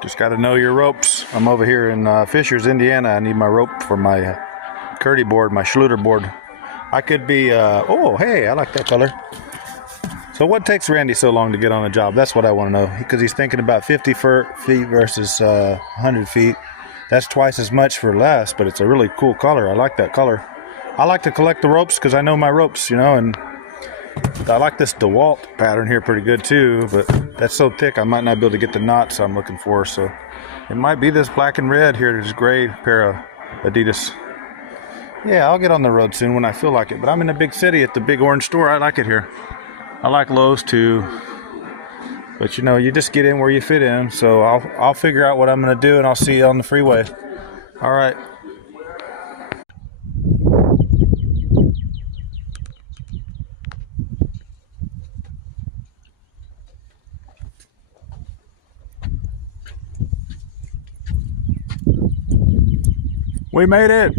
Just got to know your ropes. I'm over here in Fishers, Indiana. I need my rope for my Curdy board, my Schluter board. I could be, oh, hey, I like that color. So what takes Randy so long to get on a job? That's what I want to know. Because he's thinking about 50 feet versus 100 feet. That's twice as much for less, but it's a really cool color. I like that color. I like to collect the ropes because I know my ropes, you know, and I like this DeWalt pattern here pretty good too, but that's so thick I might not be able to get the knots I'm looking for. So it might be this black and red here, this gray pair of Adidas. Yeah, I'll get on the road soon when I feel like it, but I'm in a big city at the big orange store. I like it here. I like Lowe's too, but you know, you just get in where you fit in. So I'll figure out what I'm gonna do, and I'll see you on the freeway. All right. We made it.